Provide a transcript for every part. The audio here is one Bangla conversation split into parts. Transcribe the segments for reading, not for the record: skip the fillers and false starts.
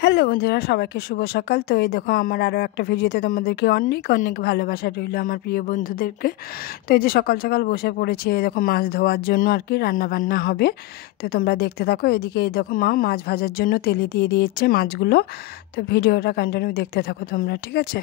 হ্যালো বন্ধুরা, সবাইকে শুভ সকাল। তো এই দেখো আমার আরও একটা ভিডিওতে তোমাদেরকে অনেক অনেক ভালোবাসা রইলো আমার প্রিয় বন্ধুদেরকে। তো এই যে সকাল সকাল বসে পড়েছি, এই দেখো মাছ ধোয়ার জন্য আর কি রান্না বান্না হবে। তো তোমরা দেখতে থাকো। এদিকে এই দেখো মা মাছ ভাজার জন্য তেলে দিয়ে দিয়েছে মাছগুলো। তো ভিডিওটা কন্টিনিউ দেখতে থাকো তোমরা, ঠিক আছে?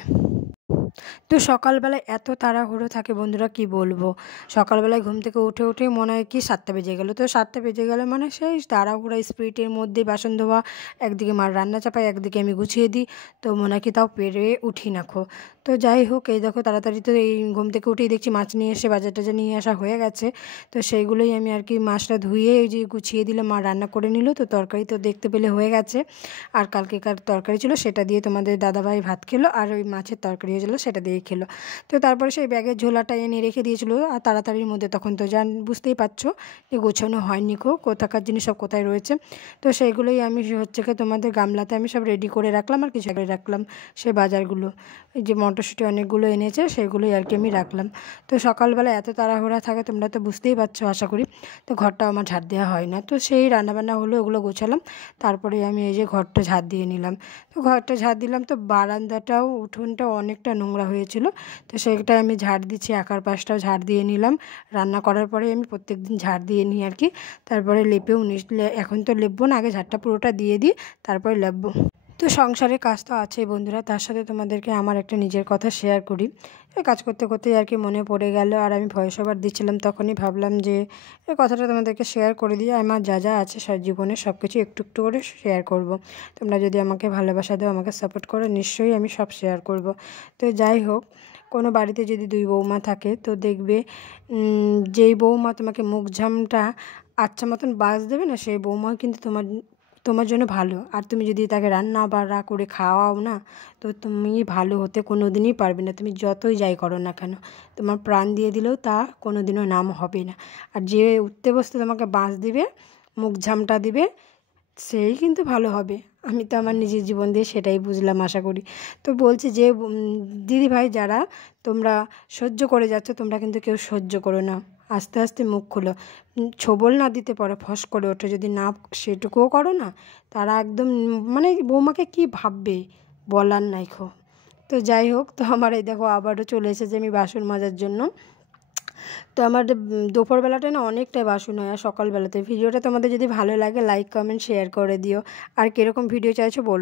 তো সকালবেলায় এত তাড়াহুড়ো থাকে বন্ধুরা, কি বলবো। সকালবেলায় ঘুম থেকে উঠে মনে হয় কি 7টা বেজে গেল। তো 7টা বেজে গেলে মানে সেই তাড়াহুড়া স্পিডের মধ্যে বাসন ধোয়া, একদিকে মার রান্না চাপাই, একদিকে আমি গুছিয়ে দিই। তো মনে হয় কি তাও পেরে উঠি না খো। তো যাই হোক, এই দেখো তাড়াতাড়ি তো এই ঘুম থেকে উঠেই দেখছি মাছ নিয়ে এসে বাজার টাজার নিয়ে আসা হয়ে গেছে। তো সেইগুলোই আমি আর কি মাছটা ধুয়ে এই যে গুছিয়ে দিলে মা রান্না করে নিল। তো তরকারি তো দেখতে পেলে হয়ে গেছে। আর কালকেকার তরকারি ছিল সেটা দিয়ে তোমাদের দাদাভাই ভাত খেলো, আর ওই মাছের তরকারি হয়েছিলো সেটা দিয়ে খেলো। তো তারপরে সেই ব্যাগের ঝোলাটা এনে রেখে দিয়েছিলো। আর তাড়াতাড়ির মধ্যে তখন তো বুঝতেই পারছো যে গোছানো হয়নি কোথাকার জিনিস সব কোথায় রয়েছে। তো সেইগুলোই আমি হচ্ছে কি তোমাদের গামলাতে আমি সব রেডি করে রাখলাম, আর কিছু করে রাখলাম সেই বাজারগুলো। এই যে মটরশুঁটি অনেকগুলো এনেছে সেগুলোই আর কি আমি রাখলাম। তো সকালবেলা এত তাড়াহুড়া থাকে তোমরা তো বুঝতেই পারছো আশা করি। তো ঘরটা আমার ঝাড় দেওয়া হয় না। তো সেই রান্নাবান্না হলো, ওগুলো গোছালাম। তারপরে আমি এই যে ঘরটা ঝাড় দিয়ে নিলাম। তো ঘরটা ঝাড় দিলাম, তো বারান্দাটাও উঠোনটাও অনেকটা নোংরা হয়েছিল। তো সেটা আমি ঝাড় দিচ্ছি, আকার পাশটাও ঝাড় দিয়ে নিলাম। রান্না করার পরে আমি প্রত্যেকদিন ঝাড় দিয়ে নিই আর কি। তারপরে লেপেও এখন তো লেপবো না, আগে ঝাড়টা পুরোটা দিয়ে দিই তারপরে লেপবো। তো সংসারের কাজ তো আছেই বন্ধুরা, তার সাথে তোমাদেরকে আমার একটা নিজের কথা শেয়ার করি। এই কাজ করতে করতে আর কি মনে পড়ে গেল, আর আমি ভয়েস ওভার দিচ্ছিলাম, তখনই ভাবলাম যে এই কথাটা তোমাদেরকে শেয়ার করে দিয়ে আমার যা যা আছে জীবনে সব কিছু একটু একটু করে শেয়ার করব। তোমরা যদি আমাকে ভালোবাসা দাও, আমাকে সাপোর্ট করো, নিশ্চয়ই আমি সব শেয়ার করব। তো যাই হোক, কোনো বাড়িতে যদি দুই বৌমা থাকে তো দেখবে যেই বৌমা তোমাকে মুখঝামটা আচ্ছা মতন বাজ দেবে না, সেই বৌমা কিন্তু তোমার জন্য ভালো। আর তুমি যদি তাকে রান্না বাড়া করে খাওয়াও না, তো তুমি ভালো হতে কোনো দিনই পারবে না। তুমি যতই যাই করো না কেন, তোমার প্রাণ দিয়ে দিলেও তা কোনো দিনও নাম হবে না। আর যে উঠতে বসতে তোমাকে বাঁশ দিবে, মুখ ঝামটা দিবে, সেই কিন্তু ভালো হবে। আমি তো আমার নিজের জীবন দিয়ে সেটাই বুঝলাম আশা করি। তো বলছি যে দিদিভাই যারা তোমরা সহ্য করে যাচ্ছ, তোমরা কিন্তু কেউ সহ্য করো না। আস্তে আস্তে মুখ খোলো। ছোবল না দিতে পারো, ফস করে ওঠে যদি না, সেটুকুও করো না। তারা একদম মানে বৌমাকে কি ভাববে বলার নাই খো। তো যাই হোক, তো আমার এই দেখো আবারও চলে এসেছে আমি বাসন মাজার জন্য। তো আমার দুপুরবেলাটা না অনেকটাই বাসন হয়, আর সকালবেলাতে। ভিডিওটা তোমাদের যদি ভালো লাগে লাইক কমেন্ট শেয়ার করে দিও। আর কীরকম ভিডিও চাইছো বলো।